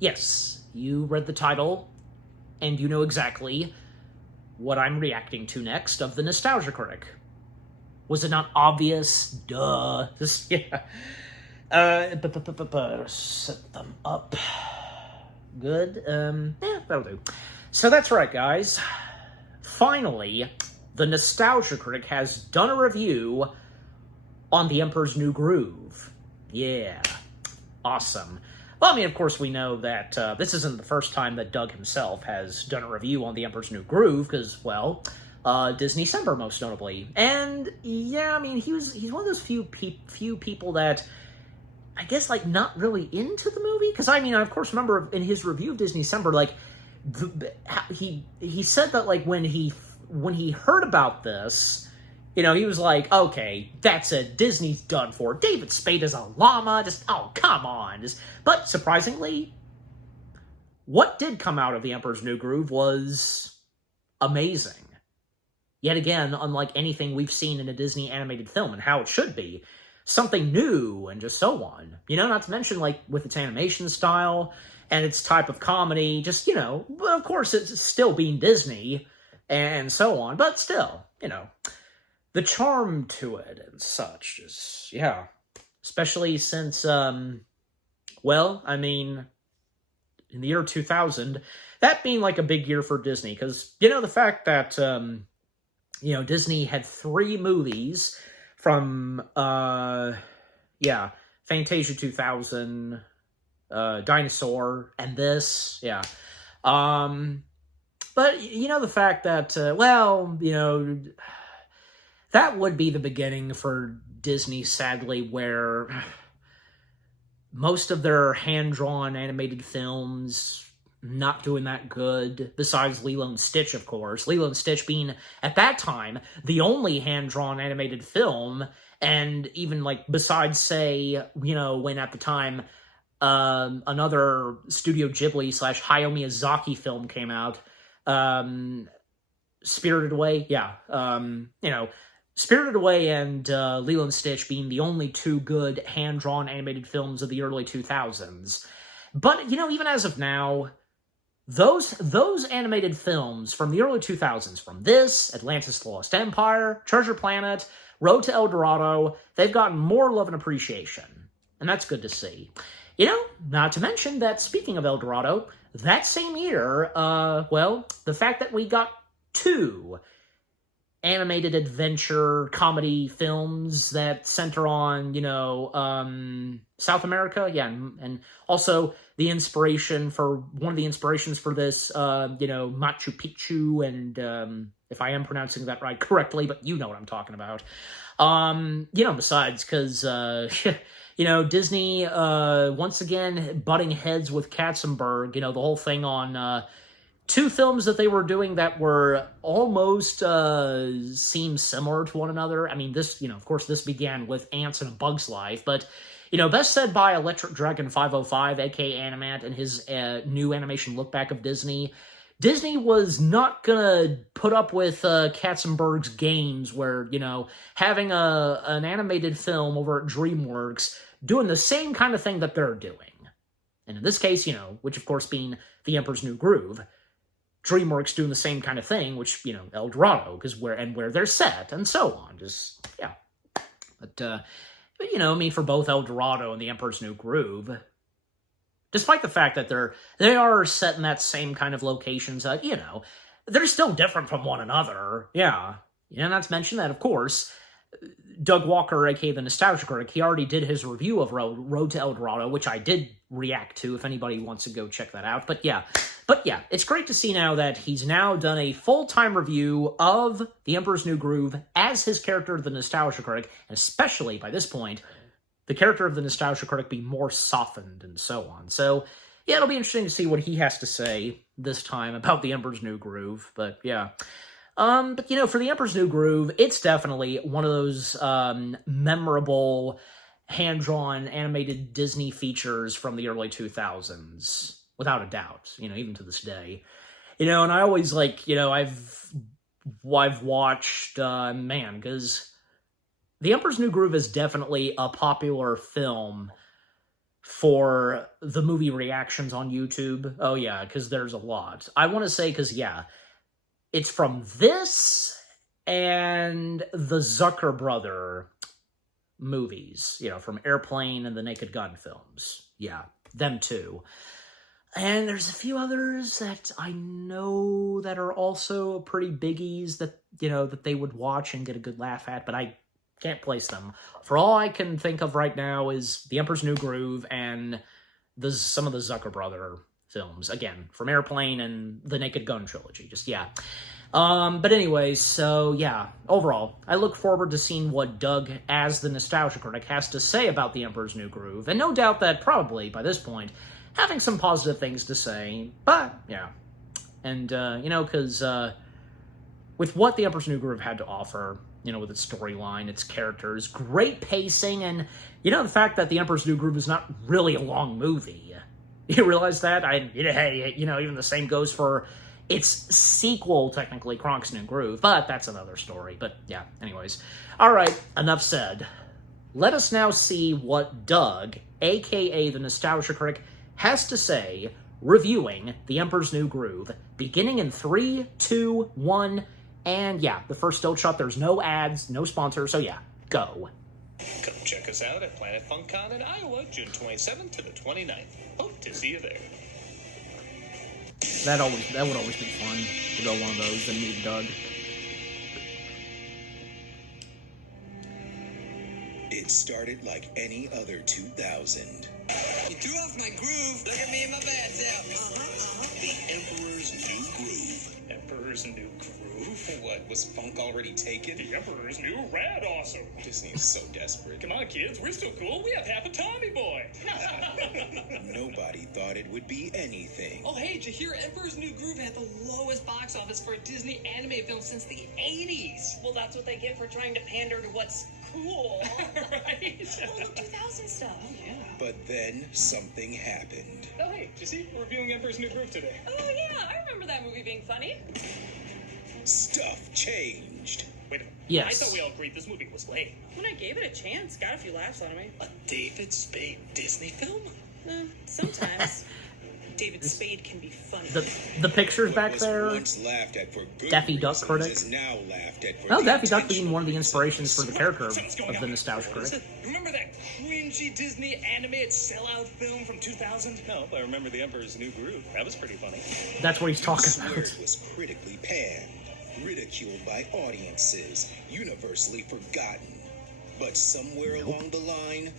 Yes, you read the title, and you know exactly what I'm reacting to next of the Nostalgia Critic. Was it not obvious? Duh. Yeah. Set them up. Good. Yeah, that'll do. So that's right, guys. Finally, the Nostalgia Critic has done a review on The Emperor's New Groove. Yeah. Awesome. Well, I mean, of course, we know that this isn't the first time that Doug himself has done a review on The Emperor's New Groove, because, well, Disney-cember, most notably. And, yeah, I mean, he's one of those few people that, I guess, like, not really into the movie? Because, I mean, I, of course, remember in his review of Disney-cember, like, he said that, like, when he heard about this, you know, he was like, okay, that's it. Disney's done for. David Spade is a llama. Just, oh, come on. But surprisingly, what did come out of The Emperor's New Groove was amazing. Yet again, unlike anything we've seen in a Disney animated film, and how it should be. Something new, and just so on. You know, not to mention, like, with its animation style, and its type of comedy, just, you know, of course, it's still being Disney, and so on, but still, you know. The charm to it and such, just, yeah. Especially since, well, I mean, in the year 2000, that being, like, a big year for Disney, because, you know, the fact that, you know, Disney had 3 movies from, yeah, Fantasia 2000, Dinosaur, and this, yeah. But, you know, the fact that, well, you know, that would be the beginning for Disney, sadly, where most of their hand-drawn animated films not doing that good, besides Lilo and Stitch, of course. Lilo and Stitch being, at that time, the only hand-drawn animated film, and even, like, besides, say, you know, when at the time, another Studio Ghibli / Hayao Miyazaki film came out, Spirited Away, yeah, you know, Spirited Away and Lilo and Stitch being the only 2 good hand-drawn animated films of the early 2000s. But, you know, even as of now, those animated films from the early 2000s, from this, Atlantis the Lost Empire, Treasure Planet, Road to El Dorado, they've gotten more love and appreciation. And that's good to see. You know, not to mention that, speaking of El Dorado, that same year, well, the fact that we got 2 animated adventure comedy films that center on, you know, South America, yeah, and also the inspiration for, one of the inspirations for this, you know, Machu Picchu, and, if I am pronouncing that right correctly, but you know what I'm talking about. You know, besides, because, you know, Disney, once again, butting heads with Katzenberg, you know, the whole thing on, 2 films that they were doing that were almost, seem similar to one another. I mean, this, you know, of course, this began with Ants and a Bug's Life, but, you know, best said by Electric Dragon 505, aka Animat, and his new animation look back of Disney. Disney was not gonna put up with Katzenberg's games where, you know, having an animated film over at DreamWorks doing the same kind of thing that they're doing. And in this case, you know, which of course being The Emperor's New Groove, DreamWorks doing the same kind of thing, which, you know, El Dorado, because where they're set, and so on. Just, yeah. But, you know, I mean, for both El Dorado and The Emperor's New Groove, despite the fact that they are set in that same kind of locations, you know, they're still different from one another. Yeah. And not to mention that, of course, Doug Walker, aka the Nostalgia Critic, he already did his review of Road to El Dorado, which I did react to, if anybody wants to go check that out. But yeah, it's great to see now that he's now done a full-time review of The Emperor's New Groove as his character, the Nostalgia Critic, and especially, by this point, the character of the Nostalgia Critic being more softened and so on. So, yeah, it'll be interesting to see what he has to say this time about The Emperor's New Groove, but yeah. But, you know, for The Emperor's New Groove, it's definitely one of those memorable hand-drawn animated Disney features from the early 2000s, without a doubt, you know, even to this day. You know, and I always, like, you know, I've watched, man, because The Emperor's New Groove is definitely a popular film for the movie reactions on YouTube. Oh, yeah, because there's a lot. I want to say, because, yeah, it's from this and the Zucker brother movies, from Airplane and the Naked Gun films. Yeah, them too. And there's a few others that I know that are also pretty biggies that, that they would watch and get a good laugh at, but I can't place them. For all I can think of right now is The Emperor's New Groove and some of the Zucker brother films. Again, from Airplane and the Naked Gun trilogy. Just, yeah. But anyways, so yeah, overall, I look forward to seeing what Doug, as the Nostalgia Critic, has to say about The Emperor's New Groove, and no doubt that probably, by this point, having some positive things to say, but, yeah. And, because, with what The Emperor's New Groove had to offer, with its storyline, its characters, great pacing, and, the fact that The Emperor's New Groove is not really a long movie. You realize that? Hey, even the same goes for its sequel, technically, Kronk's New Groove, but that's another story. But, yeah, anyways. All right, enough said. Let us now see what Doug, a.k.a. the Nostalgia Critic, has to say reviewing The Emperor's New Groove, beginning in 3, 2, 1, and, yeah, the first still shot. There's no ads, no sponsors, so, yeah, go. Come check us out at Planet FunCon in Iowa, June 27th to the 29th. Hope to see you there. That would always be fun to go one of those and meet Doug. It started like any other 2000. You threw off my groove. Look at me in my bad self. The Emperor's New Groove. Emperor's New Groove? What, was funk already taken? The Emperor's New Rad Awesome. Disney is so desperate. Come on, kids, we're still cool. We have half a Tommy Boy. Nobody thought it would be anything. Oh, hey, did you hear Emperor's New Groove had the lowest box office for a Disney animated film since the 80s? Well, that's what they get for trying to pander to what's cool. Right? All the 2000 stuff. Oh, yeah. But then something happened. Oh, hey, did you see? We're reviewing Emperor's New Groove today. Oh, yeah, I remember that movie being funny. Stuff changed. Wait a minute. Yes. I thought we all agreed this movie was lame. When I gave it a chance, got a few laughs out of me. A David Spade Disney film? Sometimes. David Spade can be funny. The pictures back Was there. once laughed at for good Daffy Duck reasons Critic. is now laughed at for Well, the Daffy Duck being intentional one of the inspirations for the character of Something's going the on. Nostalgia What is Critic. it? Remember that cringy Disney animated sellout film from 2000? No, but I remember The Emperor's New Groove. That was pretty funny. That's what he's talking Swear about. it was critically panned, ridiculed by audiences, universally forgotten. But somewhere along the line,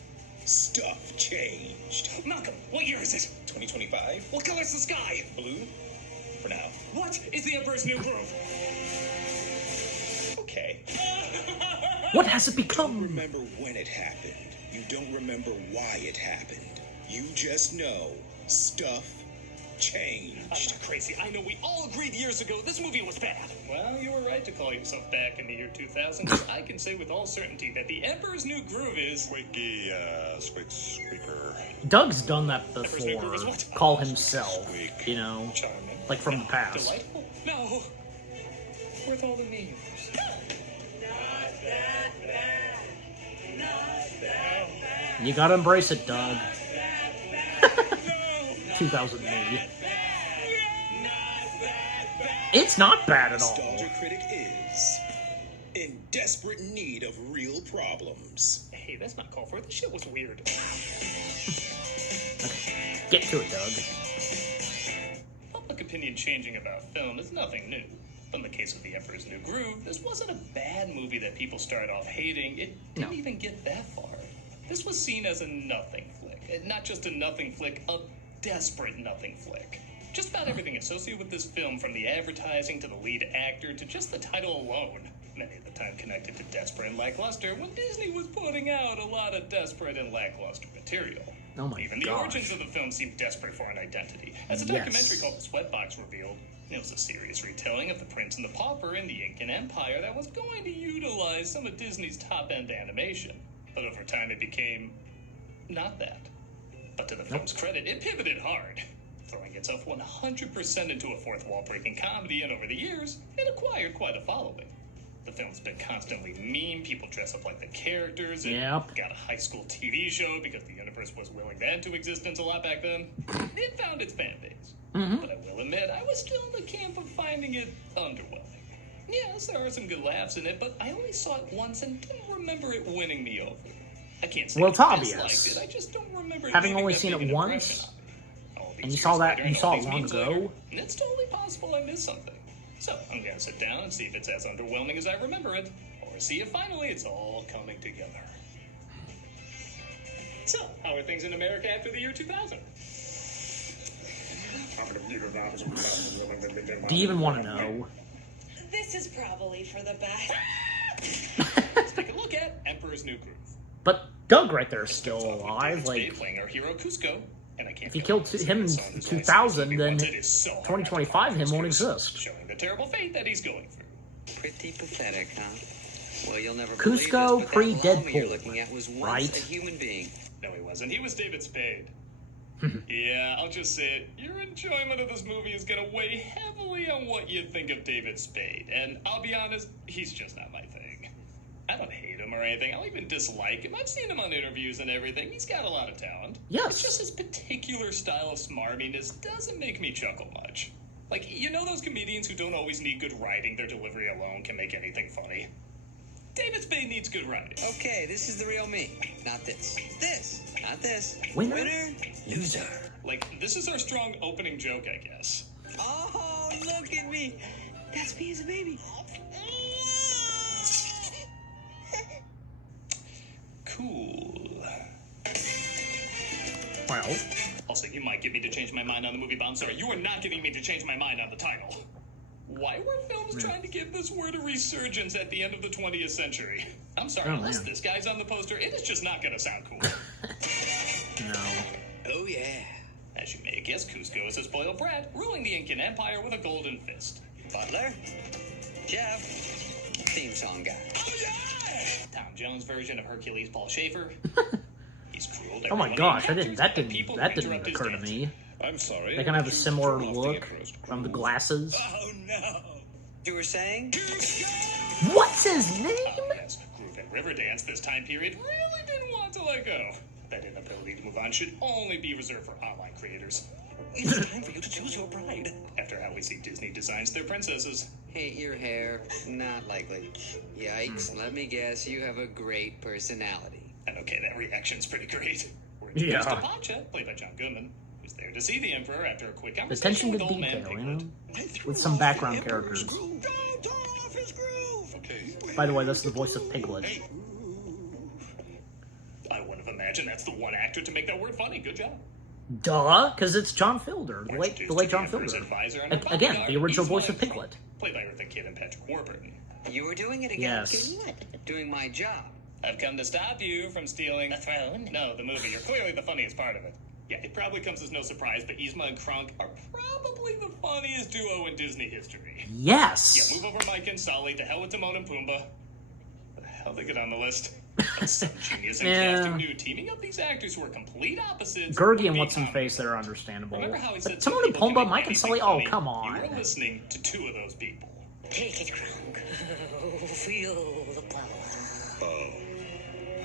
stuff changed. Malcolm, what year is it? 2025? What color's the sky? Blue? For now. What is The Emperor's New Groove? Okay. What has it Don't become? remember when it happened. You don't remember why it happened. You just know stuff I'm changed. not crazy. I know we all agreed years ago this movie was bad. Well, you were right to call yourself back in the year 2000. I can say with all certainty that The Emperor's New Groove is... Squeaky, squeaker. Doug's done that Emperor's New Groove is before. what? Call himself, Squeak. Charming. like from the past. Delightful? No. Worth all the memes. You gotta embrace it, Doug. 2000 me. It's not bad at all. Nostalgia Critic is in desperate need of real problems. Hey, that's not called for. This shit was weird. Okay. Get to it, Doug. Public opinion changing about film is nothing new. But in the case of The Emperor's New Groove, this wasn't a bad movie that people started off hating. It didn't even get that far. This was seen as a nothing flick. And not just a nothing flick, a desperate nothing flick. Just about everything associated with this film, from the advertising to the lead actor to just the title alone, many of the time connected to desperate and lackluster, when Disney was putting out a lot of desperate and lackluster material. Oh my Even the gosh. origins of the film seemed desperate for an identity. As a Yes. documentary called The Sweatbox revealed, it was a serious retelling of The Prince and the Pauper in the Incan Empire that was going to utilize some of Disney's top-end animation. But over time it became not that. But to the film's credit, it pivoted hard, throwing itself 100% into a fourth wall-breaking comedy, and over the years, it acquired quite a following. The film's been constantly meme, people dress up like the characters, it Yep. got a high school TV show because the universe Empress was willing then to exist until a lot back then, it found its fan base. Mm-hmm. But I will admit, I was still in the camp of finding it underwhelming. Yes, there are some good laughs in it, but I only saw it once and don't remember it winning me over. I can't say Well, it's I obvious. disliked it, I just don't remember Having leaving only that seen big it an once, impression on me. All these and you years saw that- later, you and saw all it these long memes ago. later, it's totally possible I missed something. So, I'm gonna sit down and see if it's as underwhelming as I remember it, or see if finally it's all coming together. So, how are things in America after the year 2000? Do you even want to know? This is probably for the best. Let's take a look at Emperor's New Groove. But Doug right there is still Starts off with alive. David Spade Like, playing our hero Cusco, and I can't if you tell killed you him in this song is 2000, then once it is so hard 2025 not to him won't excuse, exist. showing the terrible fate that he's going through. Pretty pathetic, huh? Well, you'll never Cusco believe this, but that llama pre-Deadpool, you're looking at was once right? a human being. No, he wasn't. He was David Spade. Yeah, I'll just say it. Your enjoyment of this movie is gonna weigh heavily on what you think of David Spade. And I'll be honest, he's just not my thing. I don't hate him or anything. I don't even dislike him. I've seen him on interviews and everything. He's got a lot of talent. Yes. It's just his particular style of smarminess doesn't make me chuckle much. Like, you know those comedians who don't always need good writing, their delivery alone can make anything funny? David Spade needs good writing. Okay, this is the real me. Not this. This. Not this. Winner? Loser. Like, this is our strong opening joke, I guess. Oh, look at me. That's me as a baby. Cool. Well, Also, you might get me to change my mind on the movie, but I'm sorry, you are not getting me to change my mind on the title. Why were films trying to give this word a resurgence at the end of the 20th century? I'm sorry, Oh, unless man. this guy's on the poster, it is just not gonna sound cool. no. Oh, yeah. As you may guess, Cusco is a spoiled brat, ruling the Incan Empire with a golden fist. Butler. Jeff. Theme song guy. Tom Jones' version of Hercules Paul Schaefer. He's cruel to Oh my everyone he gosh, that encounters, didn't and people that who didn't interrupt his occur to dancing. me. I'm sorry. They kind of have a similar Throw off the look Emperor's from the groove. glasses. Oh, no. You were saying? What's his name? Yes, Groove and Riverdance this time period really didn't want to let go. That inability to move on should only be reserved for online creators. It's time for you to choose your bride. After how we see Disney designs their princesses. Hate your hair. Not likely. Yikes. Let me guess, you have a great personality. And okay, that reaction's pretty great. We're Yeah. introduced to Pacha, played by John Goodman, who's there to see the Emperor after a quick Attention conversation to with old man detail, you know? Piglet. With some background characters. Don't turn off his groove! Okay. By the way, that's the voice of Piglet. I wouldn't have imagined that's the one actor to make that word funny. Good job. Duh, because it's John Fielder, the We're late introduced to John Emperor's Fielder. advisor and her Again, bodyguard, the original Ismael voice of Crump, Piglet. Played by Eartha Kitt and Patrick Warburton. You were doing it again? Yes. Doing what? Doing my job. I've come to stop you from stealing... The throne? No, the movie. You're clearly the funniest part of it. Yeah, it probably comes as no surprise, but Yzma and Kronk are probably the funniest duo in Disney history. Yes. Yeah, move over Mike and Sully, to hell with Timon and Pumbaa. How'd they get on the list? That's some genius in Yeah. casting new, teaming up these actors who are complete opposites. Gurgi would and be what's in comedy. face that are understandable. Remember how he said But some Timon and people can Pumbaa, make Mike and anything Sully, oh funny? come You on. were listening to two of those people. Take it, Kronk. Feel the power. Oh,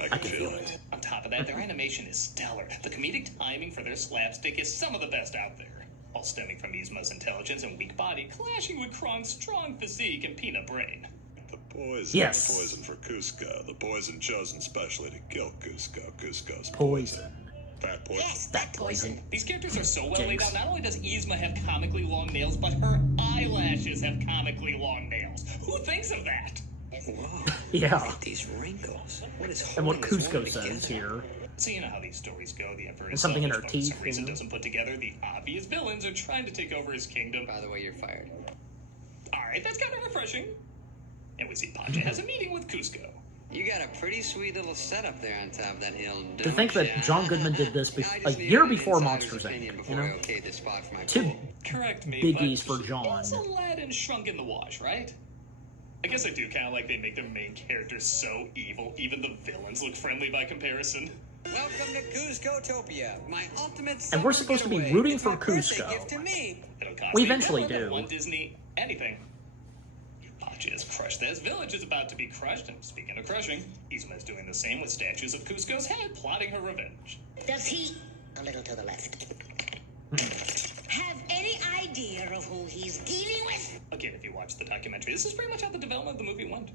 I I can can feel feel it. it. On top of that, their animation is stellar. The comedic timing for their slapstick is some of the best out there. All stemming from Yzma's intelligence and weak body, clashing with Kronk's strong physique and peanut brain. The poison. Yes. The poison for Cusco. The poison chosen specially to kill Cusco. Cusco's Poison. That poison. Yes, That poison. These characters are so well laid Jinx. out. Not only does Yzma have comically long nails, but her eyelashes have comically long nails. Who thinks of that? Whoa. Yeah. Look at these wrinkles. What is And what holding this Cusco woman says together? here. So you know how these stories go. The Emperor And is something in selfish, her but for teeth, some reason you know? doesn't put together. The obvious villains are trying to take over his kingdom. By the way, you're fired. Alright, that's kind of refreshing. And we see Pacha has a meeting with Cusco. You got a pretty sweet little setup there on top of that hill. To think that don't ya? John Goodman did this I a just needed year an before insider's Monsters, opinion Inc., before you know? I okayed this spot for my Two pool. Correct me, biggies but for John. is Aladdin shrunk in the wash, right? I guess I do kind of like they make their main characters so evil, even the villains look friendly by comparison. Welcome to Cuscotopia, my ultimate And we're summer supposed to be getaway. rooting It's for my birthday Cusco. gift to me. It'll cost We me eventually double, but do. One Disney, anything. Pacha just crushed. This village is about to be crushed, and speaking of crushing, Izuma is doing the same with statues of Cusco's head, plotting her revenge. Does he, a little to the left, have any idea of who he's dealing with? Again, if you watch the documentary, this is pretty much how the development of the movie went.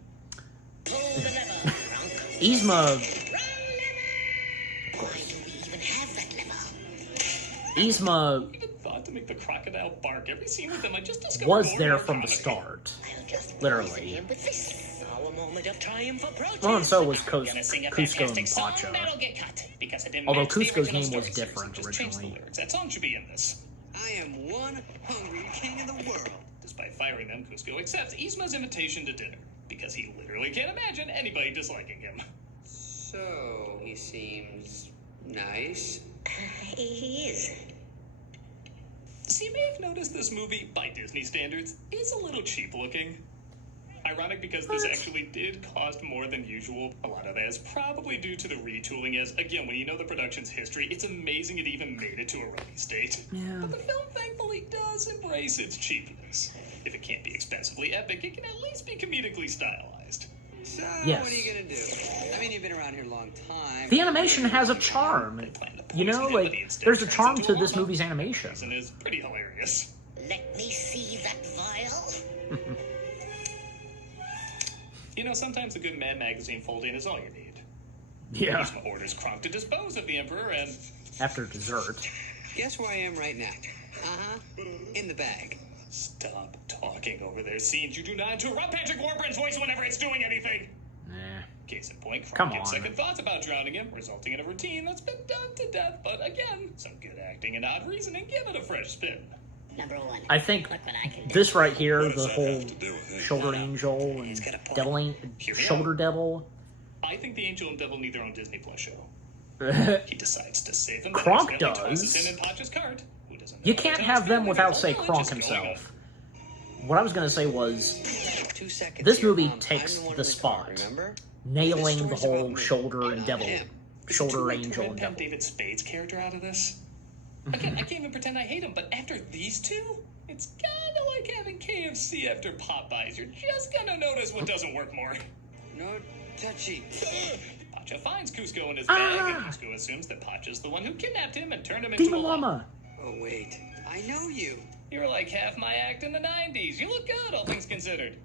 Pull the lever, Bronco. Yzma, Wrong lever! Why do we even have that lever? Yzma I even thought to make the crocodile bark. Every scene with them, I just discovered was more there and more from the comedy. start. I'll just Literally. poison him with this. Our moment of triumph approaches. Well, and so was Gonna sing a Cusco and fantastic song Pacha. that'll get cut because it didn't Although match the Cusco's original name was story series. different Just change the originally. lyrics. That song should be in this. I am one hungry king of the world. Despite firing them, Cusco accepts Yzma's invitation to dinner because he literally can't imagine anybody disliking him. So, he seems nice. He is. So you may have noticed this movie, by Disney standards, is a little cheap looking. Ironic because this actually did cost more than usual. A lot of that is probably due to the retooling, as, again, when you know the production's history, it's amazing it even made it to a release date. Yeah. But the film thankfully does embrace its cheapness. If it can't be expensively epic, it can at least be comedically stylized. So, Yes. what are you gonna do? I mean, you've been around here a long time. The animation has a charm. They plan to You know, poison him, like, but he instead there's a turns charm into to a this llama. movie's animation. And is pretty hilarious. Let me see that vial. You know, sometimes a good Mad Magazine fold-in is all you need. Yeah. Yzma orders Kronk to dispose of the Emperor, and After dessert. Guess where I am right now? Uh-huh. In the bag. stop talking over their scenes. You do not interrupt Patrick Warburton's voice whenever it's doing anything. Nah. Case in point, Come Kronk gets on. second thoughts about drowning him, resulting in a routine that's been done to death. But again, some good acting and odd reasoning give it a fresh spin. Number one. I think Look what I can do. this right here, What does the that whole have to do with it? shoulder angel and He's got a point. devil Hear me shoulder out. devil. I think the Angel and Devil need their own Disney Plus show. You He decides to save him. but Kronk accidentally does. tosses him in Pacha's cart. Who doesn't know can't that have them Tony's without, family say, knowledge Kronk is going himself. What I was gonna say was 2 seconds. This here, movie Mom. takes I'm one the in car, spot. remember? nailing the This story's whole about me, shoulder and not devil, him. shoulder To angel and pen devil. David Spade's character out of this. Again, I can't even pretend I hate him, but after these two, it's kind of like having KFC after Popeyes. You're just gonna notice what doesn't work more. No touchy. Pacha finds Cusco in his bag, and Ah! Cusco assumes that Pacha's the one who kidnapped him and turned him into Demon a llama. Llama. Oh, wait. I know you. You were like half my act in the 90s. You look good, all things considered.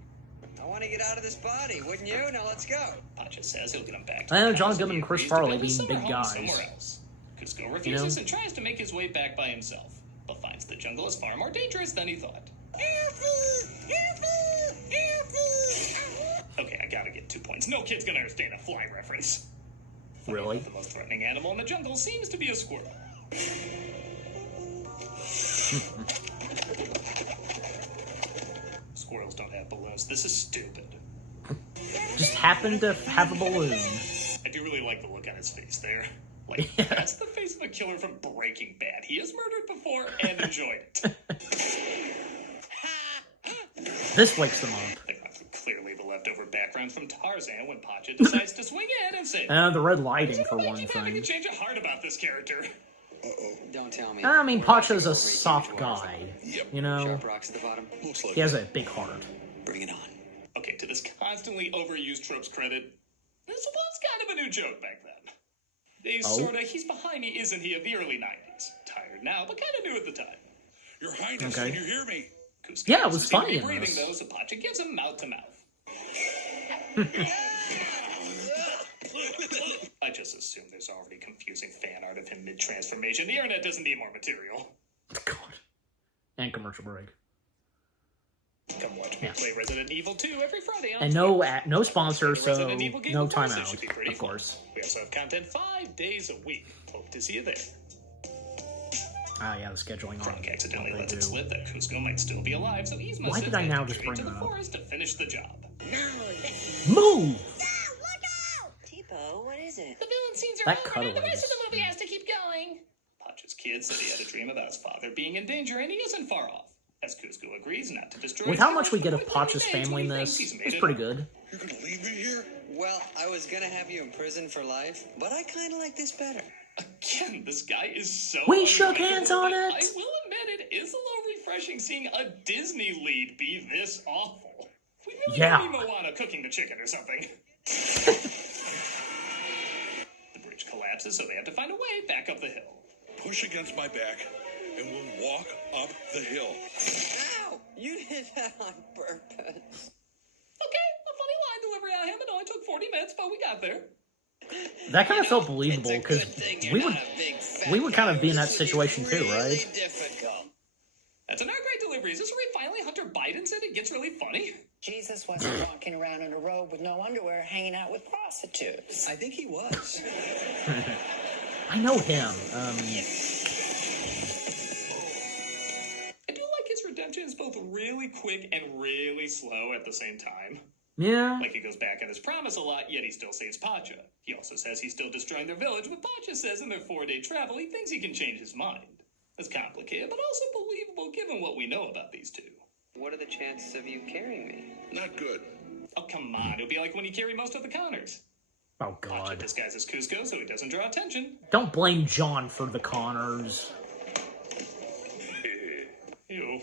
I want to get out of this body, wouldn't you? Now let's go. Pacha says he'll get him back. I know the John house, Goodman he and Chris agrees to Farley build a being summer big home guys. somewhere else. Cusco refuses know? and tries to make his way back by himself, but finds the jungle is far more dangerous than he thought. Okay, I gotta get 2 points. No kid's gonna understand a fly reference. Really? The most threatening animal in the jungle seems to be a squirrel. Squirrels don't have balloons. This is stupid. Just happened to have a balloon. I do really like the look on his face there. Like, Yeah. that's the face of a killer from Breaking Bad. He has murdered before and enjoyed it. This wakes them up. Like, clearly the leftover background from Tarzan when Pacha decides to swing in and say, The red lighting for "I one keep having a thing. change of heart about this character." Don't tell me. I mean, We're Pacha's actually a over 18 soft hours. guy. Yep. You know, Sharp rocks at the bottom. Looks like he has a big heart. Bring it on. Okay, to this constantly overused trope's credit, this was kind of a new joke back then. They Oh? sorta, he's behind me, isn't he, of the early 90s. Tired now, but kind of new at the time. Your Highness, Okay. can you hear me? Cusco Yeah, it doesn't was seem to funny be in breathing this. though, so Pacha gives him mouth to mouth. I just assume there's already confusing fan art of him mid-transformation. The internet doesn't need more material. God. And commercial break. Come watch me Yeah. play Resident Evil 2 every Friday on And Twitch. no sponsor, The so Resident Evil game no of course, it should timeout, be pretty of fun. course. We also have content 5 days a week. Hope to see you there. Ah, yeah, the scheduling on Kronk accidentally what they lets it do. slip that Cusco might still be alive, so Yzma Why sends did I now Andy just bring to the it up? forest to finish the job. Now let's Move! Tipo, what is it? The villain scenes are That over, cutaway and the rest of was- the movie has to keep going. Pacha's kid said he had a dream about his father being in danger, and he isn't far off. As Cusco agrees not to destroy With his how much we village get of before he Pacha's dies, family in he this, thinks he's made it's it pretty up. good. You're gonna leave me here? Well, I was gonna have you in prison for life, but I kind of like this better. Again, this guy is so We shook unlikable, hands on but it. I will admit it is a little refreshing seeing a Disney lead be this awful. We really Yeah. could be Moana cooking the chicken or something. The bridge collapses, so they have to find a way back up the hill. Push against my back, and we'll walk up the hill. Ow! You did that on purpose. Okay, a funny line delivery out of him. It only took 40 minutes, but we got there. That kind of felt believable because we would kind of be in that situation too, right? Difficult. That's another great delivery. Is this where finally Hunter Biden's in? It gets really funny. Jesus wasn't walking around in a robe with no underwear hanging out with prostitutes. I think he was. I know him. I do like his redemption is both really quick and really slow at the same time. Yeah. Like he goes back on his promise a lot, yet he still saves Pacha. He also says he's still destroying their village, but Pacha says in their 4-day travel he thinks he can change his mind. It's complicated, but also believable given what we know about these two. What are the chances of you carrying me? Not good. Oh, come on. It'll be like when you carry most of the counters. Oh Pacha God. disguises Cusco so he doesn't draw attention. Don't blame John for the Connors. Ew.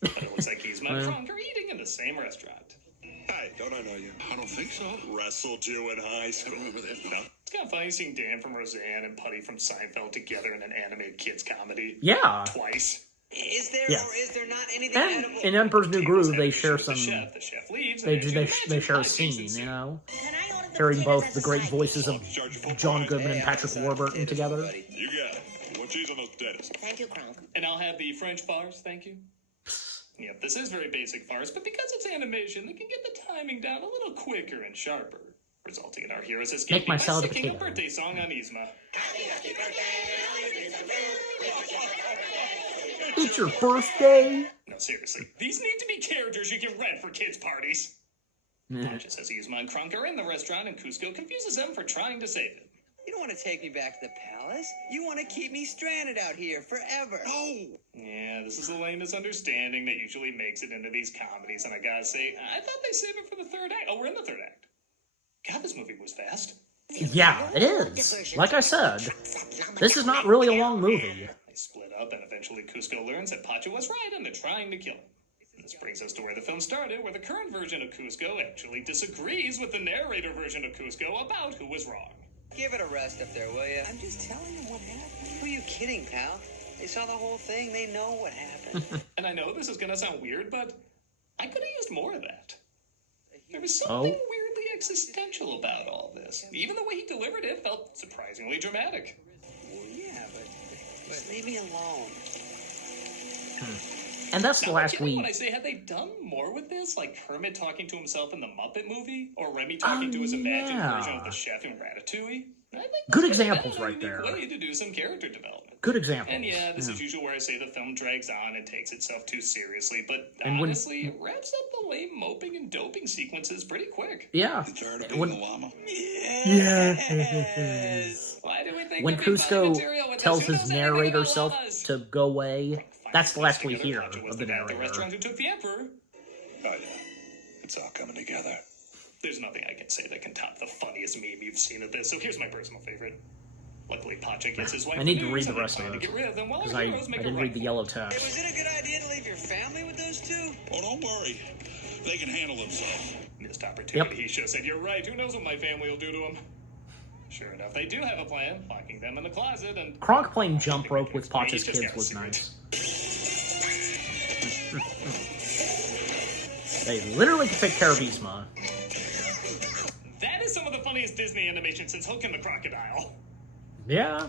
But it looks like Yzma and Kronk are eating in the same restaurant. Hey, don't I know you? I don't think so. Wrestled you in high school. I don't remember that. No. It's kind of funny seeing Dan from Roseanne and Putty from Seinfeld together in an animated kids comedy. Yeah. Twice. Is there Yeah. or is there not anything And edible? in Emperor's New Groove, they The share chef, some. The chef leaves. They and do. They share a scene, you know, hearing both the great voices of John Goodman and Patrick Warburton together. You got it. What cheese on those potatoes? Thank you, Kronk. And I'll have the French farce, thank you. Yep, this is very basic farce, but because it's animation, they can get the timing down a little quicker and sharper, resulting in our heroes escaping my by salad a singing a potato. birthday song on Yzma. It's your birthday. No, seriously, these need to be characters you can rent for kids' parties. Pacha says Yzma and Kronk are in the restaurant, and Cusco confuses them for trying to save him. You don't want to take me back to the palace. You want to keep me stranded out here forever. No! Yeah, this is a lame misunderstanding that usually makes it into these comedies, and I gotta say, I thought they saved it for the third act. Oh, we're in the third act. God, this movie was fast. Yeah, it is. Like I said, this is not really a long movie. They split up, and eventually Cusco learns that Pacha was right, and they're trying to kill him. And this brings us to where the film started, where the current version of Cusco actually disagrees with the narrator version of Cusco about who was wrong. Give it a rest up there, will you? I'm just telling you what happened. Who are you kidding, pal? They saw the whole thing. They know what happened. And I know this is gonna sound weird, but I could have used more of that. There was something weirdly existential about all this. Even the way he delivered it felt surprisingly dramatic. Yeah, but leave me alone. And that's the Now, last I'm kidding we. when I say, had they done more with this, like Kermit talking to himself in the Muppet movie, or Remy talking to his imagined yeah. version of the chef in Ratatouille? I think Good that's examples a right unique there. way to do some character development. Good examples. And yeah, this is usually where I say the film drags on and takes itself too seriously, but And when- honestly, it wraps up the lame moping and doping sequences pretty quick. Yeah. You tired of being When- a llama? Yes. Why do we think When we'd be funny Cusco material with tells this? Who his knows anything narrator about self llamas? to go away, that's the last we Together, hear Pacha was of the guy at the narrator. restaurant who took the emperor. Oh, yeah. It's all coming together. There's nothing I can say that can top the funniest meme you've seen of this, so here's my personal favorite. Luckily, Pacha gets his wife. I need to news, read the and they rest of plan to it get rid of them while because our I heroes make a didn't run read the for yellow it. Hey, text. was it a good idea to leave your family with those two? Oh, don't worry. They can handle themselves. Missed opportunity. He should have said, "You're right. Who knows what my family will do to him?" Sure enough, they do have a plan, locking them in the closet and. Kronk playing jump I think I rope can with explain. Pacha's He's just kids got was secrets. nice. They literally could take care of Yzma. That is some of the funniest Disney animation since Hook and the Crocodile. Yeah,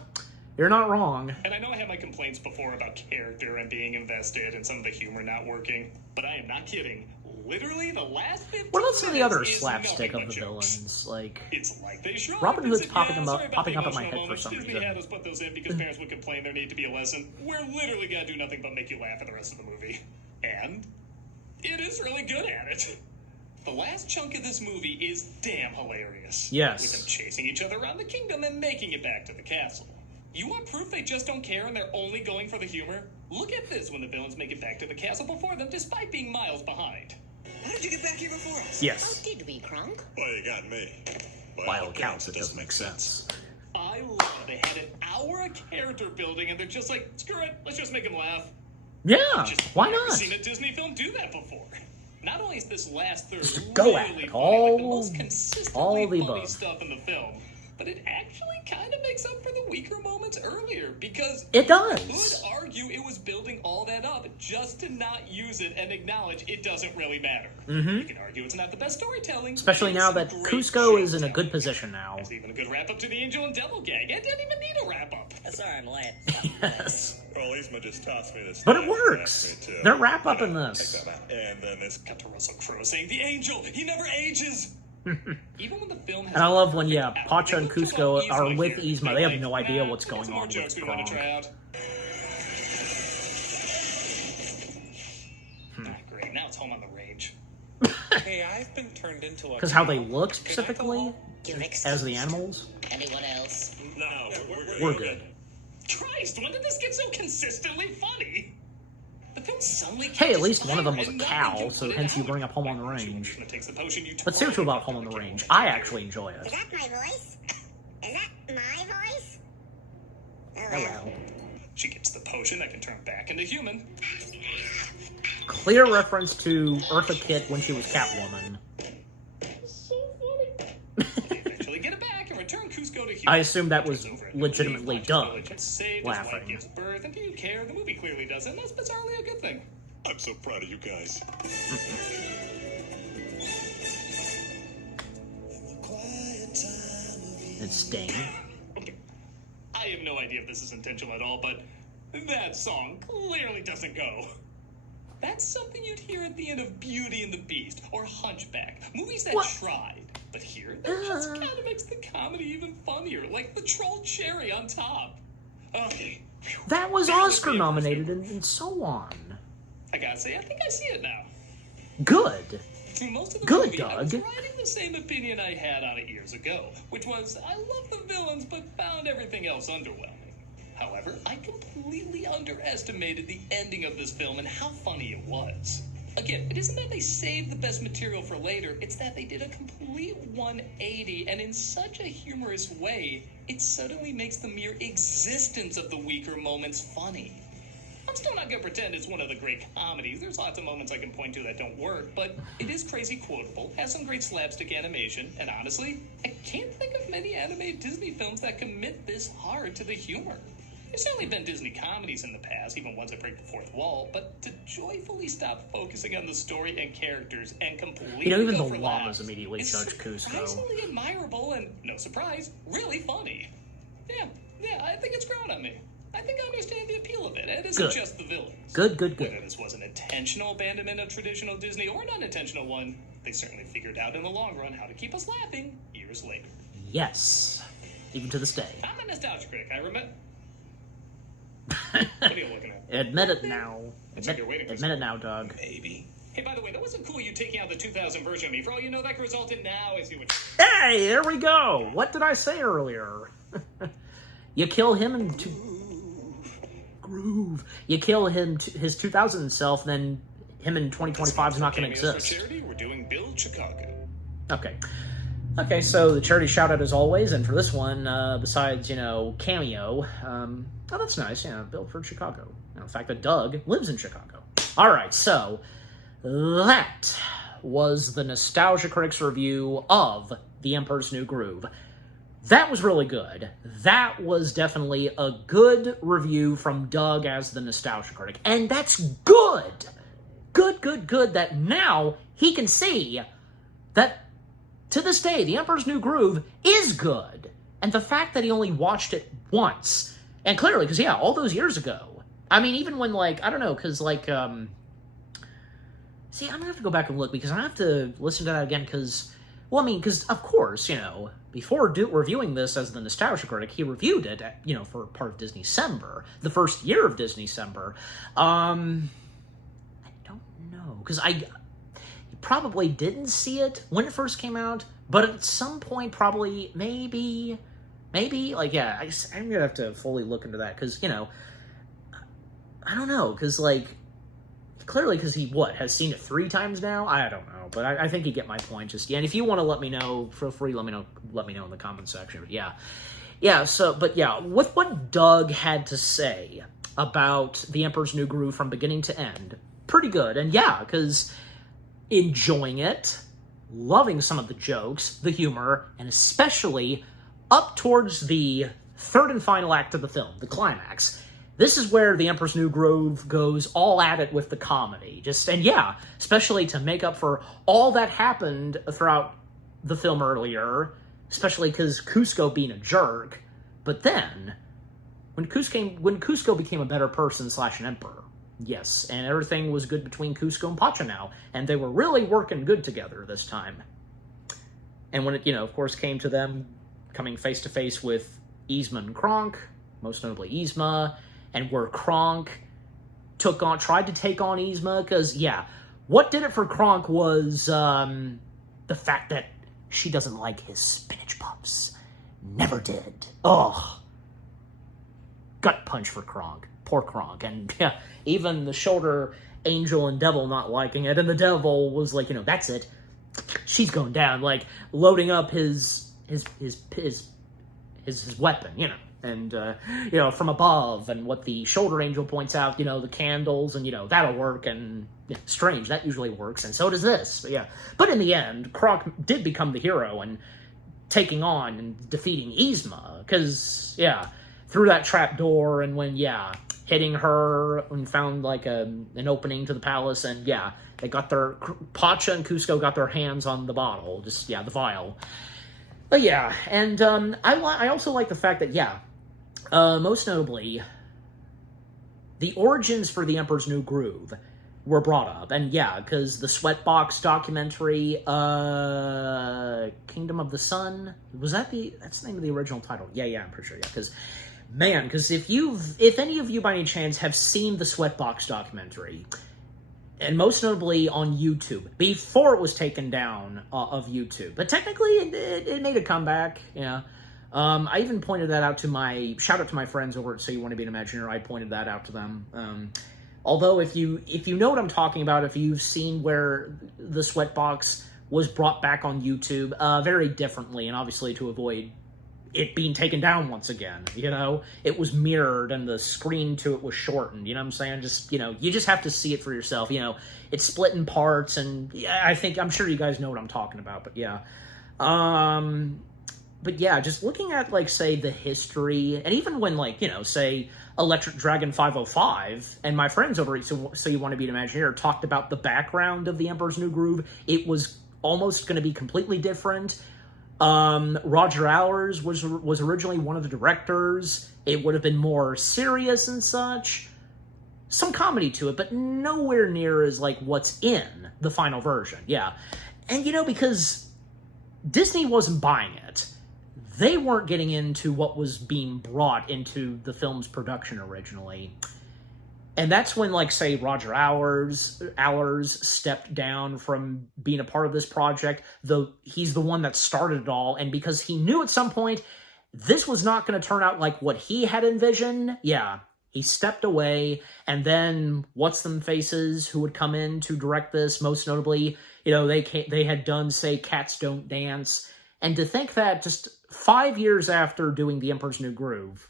you're not wrong. And I know I had my complaints before about character and being invested and some of the humor not working, but I am not kidding. Literally, the last 15 What about some of the other minutes is slapstick nothing of the but jokes. villains? Like, It's like they sure Robin Hood's said, popping yeah, up- sorry about popping the up in my emotional head for moments. some Disney reason. had us put those in because parents would complain there need to be a lesson. We're literally gonna do nothing but make you laugh at the rest of the movie. And it is really good at it. The last chunk of this movie is damn hilarious. Yes. With them chasing each other around the kingdom and making it back to the castle. You want proof they just don't care and they're only going for the humor? Look at this when the villains make it back to the castle before them despite being miles behind. How did you get back here before us? yes, How did we, Kronk? Well, you got me. by all accounts, it doesn't make sense. I love they had an hour of character building and they're just like, screw it, let's just make him laugh. Yeah, Just why never not? seen a Disney film do that before. Not only is this last third Just go at really it. funny, like the All most consistently the funny above. stuff in the film, but it actually kind of makes up for the weaker moments earlier, because It you does. could argue it was building all that up just to not use it and acknowledge it doesn't really matter. You can argue it's not the best storytelling, Especially but now it's that great Cusco is in a showtelling. good position now. It's even a good wrap-up to the Angel and Devil gang. It didn't even need a wrap-up. Sorry, I'm laughing. Yes. Well, Isma just tossed me this. But it knife and works. asked me to, They're wrap-up in you know, this. take that out. And then this. Cut to Russell Crowe saying, "The Angel, he never ages." Even when the film has And I love when, perfect yeah, acting, Pacha and they look Cusco about are with here. Yzma. They have no idea what's we got going some more on with jokes we want to Gronk. try out. Great, now it's home on the range. Hey, I've been turned into a... Because how they look specifically You're as the animals. Anyone else? No, We're good. Christ, when did this get so consistently funny? The film suddenly Hey, at catches least one of them fire was a and nothing cow, can so put it hence you out. bring up Home on the She Range. takes the potion, you Let's see what you about Home on the Range. I actually enjoy it. Is that my voice? Is that my voice? Oh, Hello. She gets the potion that can turn back into human. Clear reference to Eartha Kitt when she was Catwoman. They eventually get it back and return Cusco to human. I assume that was Over at the legitimately Leaf, Doug Village is saved, his wife laughing. gives birth, and do you care? The movie clearly doesn't. That's bizarrely a good thing. I'm so proud of you guys. It's Sting. I have no idea if this is intentional at all, but that song clearly doesn't go. That's something you'd hear at the end of Beauty and the Beast or Hunchback, movies that What? tried. But here, that just kind of makes the comedy even funnier, like the troll cherry on top. Okay. That was Oscar nominated and so on. I gotta say, I think I see it now. Good. Through most of the Good, movie, I was Doug. writing the same opinion I had on it years ago, which was, I love the villains, but found everything else underwhelming. However, I completely underestimated the ending of this film and how funny it was. Again, it isn't that they saved the best material for later, it's that they did a complete 180, and in such a humorous way, it suddenly makes the mere existence of the weaker moments funny. I'm still not gonna pretend it's one of the great comedies. There's lots of moments I can point to that don't work, but it is crazy quotable, has some great slapstick animation, and honestly, I can't think of many animated Disney films that commit this hard to the humor. There's certainly been Disney comedies in the past, even ones that break the fourth wall, but to joyfully stop focusing on the story and characters and completely Even go the for llamas laughs immediately is judge Cusco. surprisingly admirable and, no surprise, really funny. Yeah, I think it's grown on me. I think I understand the appeal of it. It isn't Good. just the villains. Good. Whether this was an intentional abandonment of traditional Disney or an unintentional one, they certainly figured out in the long run how to keep us laughing years later. Yes. Even to this day. I'm a nostalgia critic. I remember. What are you looking at? Admit it now. Looks like you're waiting for Admit it now, Doug. Maybe. Hey, by the way, that wasn't cool you taking out the 2000 version of me. For all you know, that could result in now I see what Hey, there we go. What did I say earlier? You kill him and Groove. You kill him, his 2000 self, then him in 2025 is not going to Cameos for exist. charity, we're doing Build Chicago. Okay, so the charity shout out as always, and for this one, besides, cameo, oh, that's nice, Built for Chicago. And the fact that Doug lives in Chicago. Alright, so, that was the Nostalgia Critics review of The Emperor's New Groove. That was really good. That was definitely a good review from Doug as the Nostalgia Critic. And that's good! Good that now he can see that, to this day, The Emperor's New Groove is good. And the fact that he only watched it once, and clearly, because, all those years ago. I mean, even when, I don't know, because, see, I'm gonna have to go back and look, because I have to listen to that again, because, of course, before reviewing this as the Nostalgia Critic, he reviewed it, for part of Disney-cember, the first year of Disney-cember. I don't know, because I probably didn't see it when it first came out, but at some point, probably, maybe, I'm gonna have to fully look into that, because, I don't know, because, clearly, because he, has seen it 3 times now? I don't know, but I think you get my point. And if you want to let me know, feel free, let me know in the comment section. But with what Doug had to say about The Emperor's New Groove from beginning to end, pretty good. And because, enjoying it, loving some of the jokes, the humor, and especially up towards the third and final act of the film, the climax. This is where The Emperor's New Groove goes all at it with the comedy. And yeah, especially to make up for all that happened throughout the film earlier, especially because Cusco being a jerk. But then, when Cusco became a better person / an emperor, yes, and everything was good between Cusco and Pacha now, and they were really working good together this time. And when it, of course, came to them coming face to face with Yzma and Kronk, most notably Yzma, and where Kronk tried to take on Yzma, because, yeah, what did it for Kronk was the fact that she doesn't like his spinach puffs. Never did. Ugh. Gut punch for Kronk. Poor Kronk. And, yeah, even the shoulder angel and devil not liking it, and the devil was like, that's it. She's going down, like, loading up his weapon, and, from above, and what the shoulder angel points out, the candles, and, that'll work, and strange, that usually works, and so does this, but yeah. But in the end, Kronk did become the hero, and taking on and defeating Yzma, because, yeah, through that trap door, and when, yeah, hitting her, and found, like, an opening to the palace, and, yeah, they got Pacha and Cusco got their hands on the bottle, the vial. But yeah, and I also like the fact that, yeah, most notably, the origins for The Emperor's New Groove were brought up. And yeah, because the Sweatbox documentary, Kingdom of the Sun, that's the name of the original title. Yeah, I'm pretty sure, yeah, because if any of you by any chance have seen the Sweatbox documentary, and most notably on YouTube, before it was taken down of YouTube. But technically, it made a comeback, yeah. I even pointed that out shout out to my friends over at So You Want to Be an Imagineer, I pointed that out to them. Although, if you know what I'm talking about, if you've seen where the Sweatbox was brought back on YouTube, very differently, and obviously to avoid it being taken down once again, it was mirrored and the screen to it was shortened, you know what I'm saying? You just have to see it for yourself, it's split in parts, and yeah, I'm sure you guys know what I'm talking about, but yeah. But yeah, just looking at, like, say, the history, and even when, like, say, Electric Dragon 505, and my friends over at So You Want to Be an Imagineer talked about the background of The Emperor's New Groove, it was almost going to be completely different. Roger Allers was originally one of the directors. It would have been more serious and such. Some comedy to it, but nowhere near as, like, what's in the final version, yeah. And, because Disney wasn't buying it. They weren't getting into what was being brought into the film's production originally. And that's when, like, say, Roger Allers stepped down from being a part of this project. He's the one that started it all, and because he knew at some point this was not going to turn out like what he had envisioned, yeah, he stepped away, and then What's-Them-Faces, who would come in to direct this, most notably, they had done, say, Cats Don't Dance, and to think that just 5 years after doing The Emperor's New Groove,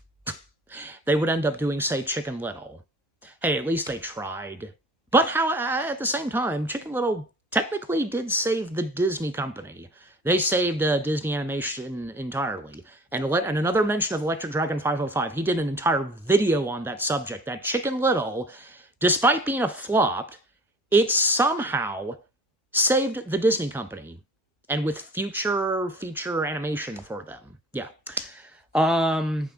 they would end up doing, say, Chicken Little. Hey, at least they tried. But at the same time, Chicken Little technically did save the Disney company. They saved Disney Animation entirely. And another mention of Electric Dragon 505, he did an entire video on that subject, that Chicken Little, despite being a flop, it somehow saved the Disney company. And with future feature animation for them. Yeah. And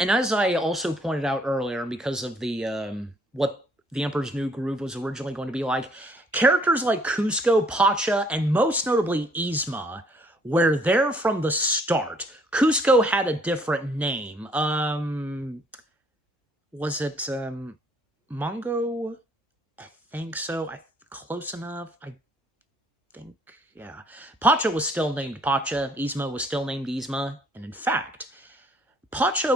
as I also pointed out earlier, because of the what The Emperor's New Groove was originally going to be like, characters like Cusco, Pacha, and most notably Yzma were there from the start. Cusco had a different name. Was it Mongo? I think so. Close enough. I think, yeah. Pacha was still named Pacha. Yzma was still named Yzma. And in fact, Pacha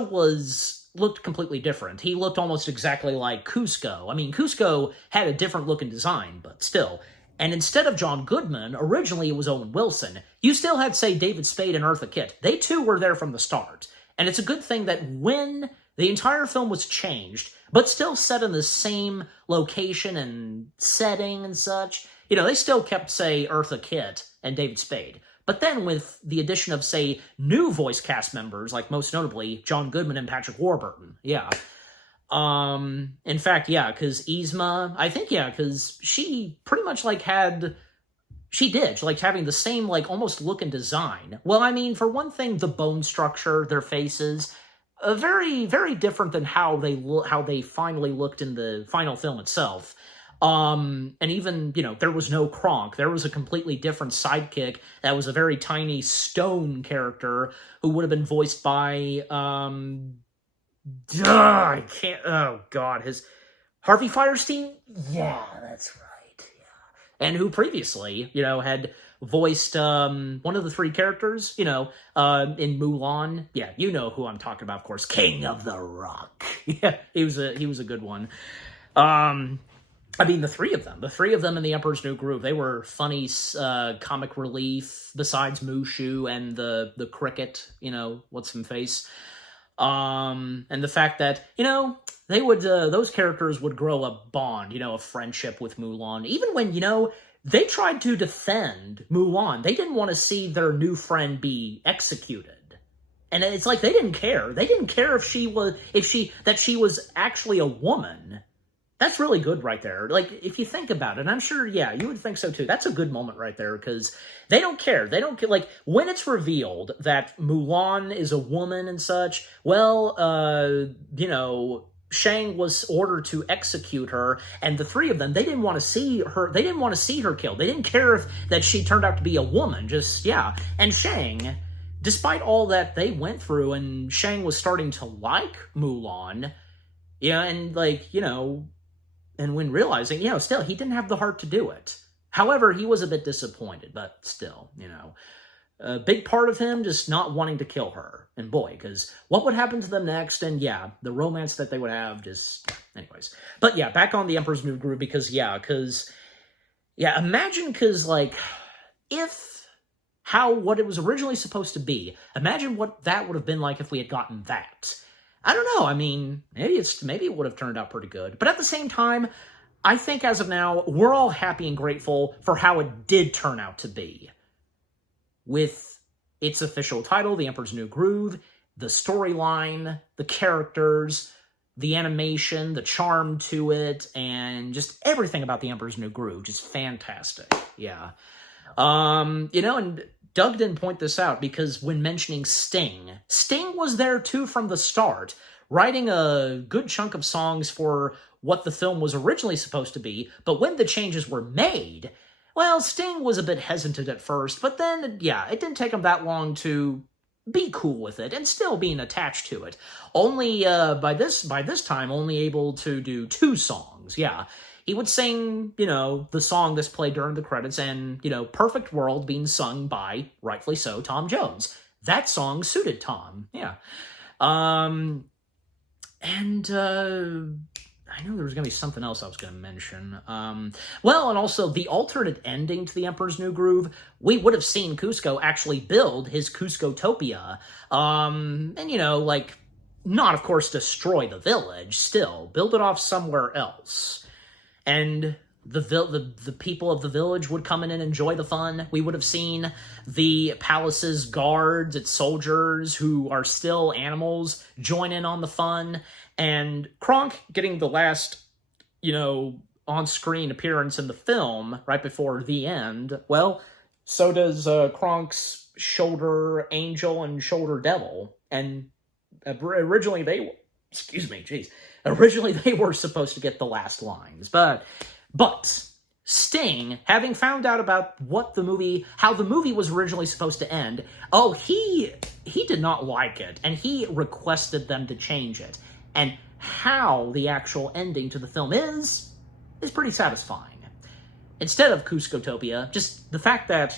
looked completely different. He looked almost exactly like Cusco. I mean, Cusco had a different look and design, but still. And instead of John Goodman, originally it was Owen Wilson. You still had, say, David Spade and Eartha Kitt. They too were there from the start. And it's a good thing that when the entire film was changed, but still set in the same location and setting and such, they still kept, say, Eartha Kitt and David Spade. But then with the addition of, say, new voice cast members, like most notably John Goodman and Patrick Warburton. Yeah. In fact, yeah, because Yzma, I think, yeah, because she pretty much, like, she liked having the same, like, almost look and design. Well, I mean, for one thing, the bone structure, their faces, very, very different than how they finally looked in the final film itself. And even, there was no Kronk. There was a completely different sidekick that was a very tiny stone character who would have been voiced by, I can't, oh god, Harvey Firestein? Yeah, that's right, yeah. And who previously, had voiced, one of the three characters, in Mulan. Yeah, you know who I'm talking about, of course, King of the Rock. Yeah, he was a good one. I mean, the three of them in The Emperor's New Groove, they were funny, comic relief, besides Mushu and the Cricket, what's-him-face. And the fact that, they would, those characters would grow a bond, a friendship with Mulan. Even when, they tried to defend Mulan. They didn't want to see their new friend be executed. And it's like, they didn't care. They didn't care that she was actually a woman. That's really good right there. Like, if you think about it, and I'm sure, yeah, you would think so too. That's a good moment right there, because they don't care. They don't care. Like, when it's revealed that Mulan is a woman and such, well, Shang was ordered to execute her, and the three of them, they didn't want to see her. They didn't want to see her killed. They didn't care that she turned out to be a woman. Just, yeah. And Shang, despite all that they went through, and Shang was starting to like Mulan, yeah, and like, and when realizing, still, he didn't have the heart to do it. However, he was a bit disappointed, but still, a big part of him just not wanting to kill her. And boy, because what would happen to them next, and yeah, the romance that they would have, just, anyways. But yeah, back on The Emperor's New Groove, imagine, like, what it was originally supposed to be, imagine what that would have been like if we had gotten that. I don't know, I mean, maybe it would have turned out pretty good. But at the same time, I think as of now, we're all happy and grateful for how it did turn out to be. With its official title, The Emperor's New Groove, the storyline, the characters, the animation, the charm to it, and just everything about The Emperor's New Groove, just fantastic, yeah. And Doug didn't point this out because when mentioning Sting was there too from the start, writing a good chunk of songs for what the film was originally supposed to be, but when the changes were made, well, Sting was a bit hesitant at first, but then, yeah, it didn't take him that long to be cool with it and still being attached to it. Only, by this time, only able to do 2 songs, yeah. He would sing, the song that's played during the credits, and, Perfect World being sung by, rightfully so, Tom Jones. That song suited Tom, yeah. I knew there was going to be something else I was going to mention. Well, and also the alternate ending to The Emperor's New Groove, we would have seen Kuzco actually build his Kuzcotopia. And, not, of course, destroy the village, still. Build it off somewhere else. And the people of the village would come in and enjoy the fun. We would have seen the palace's guards, its soldiers, who are still animals, join in on the fun. And Kronk getting the last, on-screen appearance in the film right before the end, well, so does Kronk's shoulder angel and shoulder devil. And originally they were supposed to get the last lines. But Sting, having found out about how the movie was originally supposed to end, he did not like it, and he requested them to change it. And how the actual ending to the film is pretty satisfying. Instead of Kuzcotopia, just the fact that,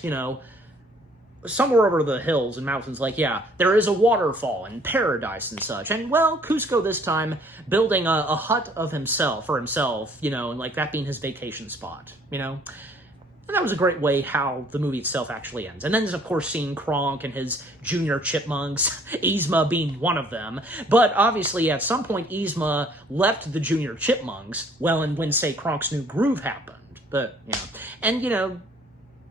somewhere over the hills and mountains, there is a waterfall and paradise and such. And, well, Kuzco this time building a hut of himself, and that being his vacation spot, And that was a great way how the movie itself actually ends. And then there's, of course, seeing Kronk and his junior chipmunks, Yzma being one of them. But obviously, at some point, Yzma left the junior chipmunks, and when, say, Kronk's New Groove happened. But, and,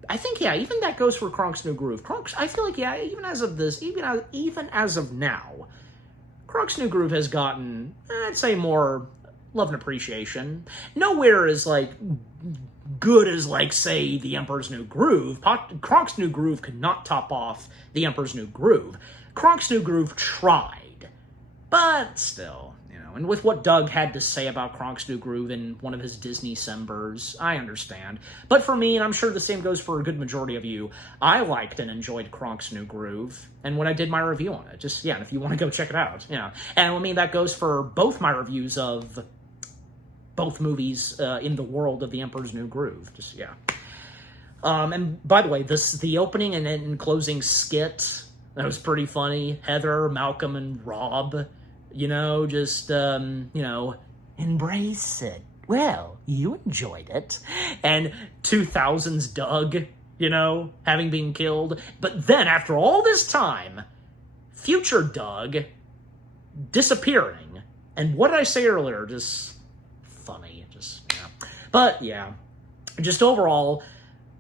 I think, even that goes for Kronk's New Groove. I feel like, even as of now, Kronk's New Groove has gotten, I'd say, more love and appreciation. Nowhere is, good as, say, The Emperor's New Groove. Kronk's New Groove could not top off The Emperor's New Groove. Kronk's New Groove tried, but still, and with what Doug had to say about Kronk's New Groove in one of his Disney Sembers, I understand. But for me, and I'm sure the same goes for a good majority of you, I liked and enjoyed Kronk's New Groove, and when I did my review on it, and if you want to go check it out, And I mean, that goes for both my reviews of both movies in the world of The Emperor's New Groove, and by the way, the opening and closing skit, that was pretty funny. Heather, Malcolm, and Rob, embrace it. Well, you enjoyed it. And 2000s Doug, having been killed. But then, after all this time, future Doug disappearing. And what did I say earlier? Just funny. But, just overall,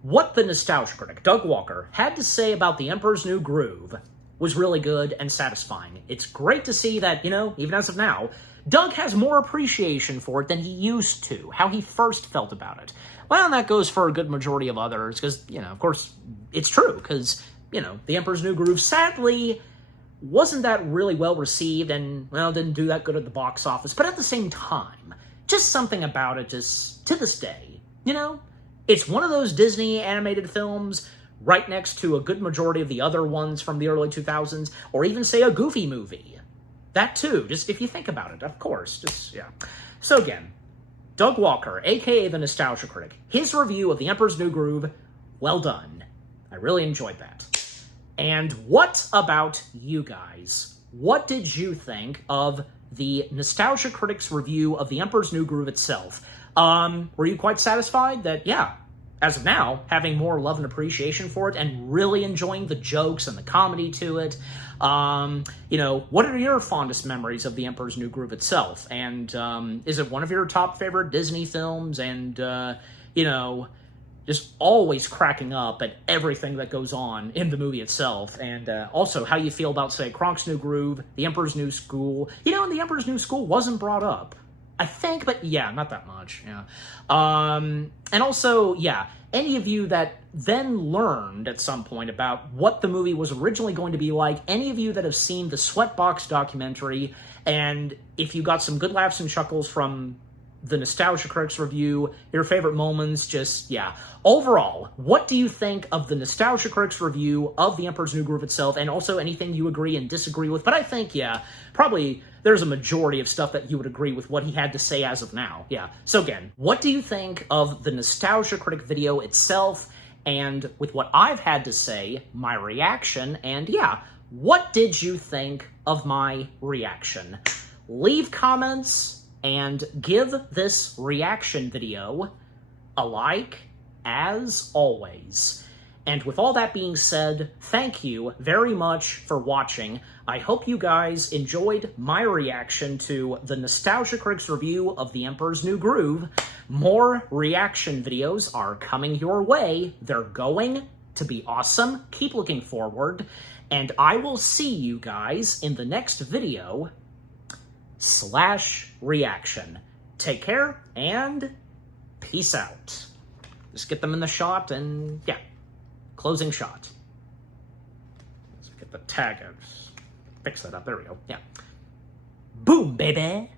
what the nostalgia critic, Doug Walker, had to say about The Emperor's New Groove was really good and satisfying. It's great to see that, even as of now, Doug has more appreciation for it than he used to, how he first felt about it. Well, and that goes for a good majority of others, because, of course, it's true, because, The Emperor's New Groove, sadly, wasn't that really well received and, didn't do that good at the box office. But at the same time, just something about it, just to this day, it's one of those Disney animated films right next to a good majority of the other ones from the early 2000s, or even, say, a Goofy movie. That, too, just if you think about it, of course, So again, Doug Walker, a.k.a. the Nostalgia Critic, his review of The Emperor's New Groove, well done. I really enjoyed that. And what about you guys? What did you think of the Nostalgia Critic's review of The Emperor's New Groove itself? Were you quite satisfied that, as of now, having more love and appreciation for it and really enjoying the jokes and the comedy to it? What are your fondest memories of The Emperor's New Groove itself? And is it one of your top favorite Disney films? And, just always cracking up at everything that goes on in the movie itself. And also how you feel about, say, Kronk's New Groove, The Emperor's New School. And The Emperor's New School wasn't brought up, I think, but not that much. And also, any of you that then learned at some point about what the movie was originally going to be like, any of you that have seen the Sweatbox documentary, and if you got some good laughs and chuckles from the Nostalgia Critic's review, your favorite moments, Overall, what do you think of the Nostalgia Critic's review of The Emperor's New Groove itself, and also anything you agree and disagree with? But I think, probably there's a majority of stuff that you would agree with what he had to say as of now. So again, what do you think of the Nostalgia Critic video itself, and with what I've had to say, my reaction, and what did you think of my reaction? Leave comments and give this reaction video a like, as always. And with all that being said, thank you very much for watching. I hope you guys enjoyed my reaction to the Nostalgia Critic's review of The Emperor's New Groove. More reaction videos are coming your way. They're going to be awesome. Keep looking forward. And I will see you guys in the next video / reaction. Take care, and peace out. Just get them in the shot, and closing shot. Let's get the tag out. Fix that up. There we go. Boom, baby.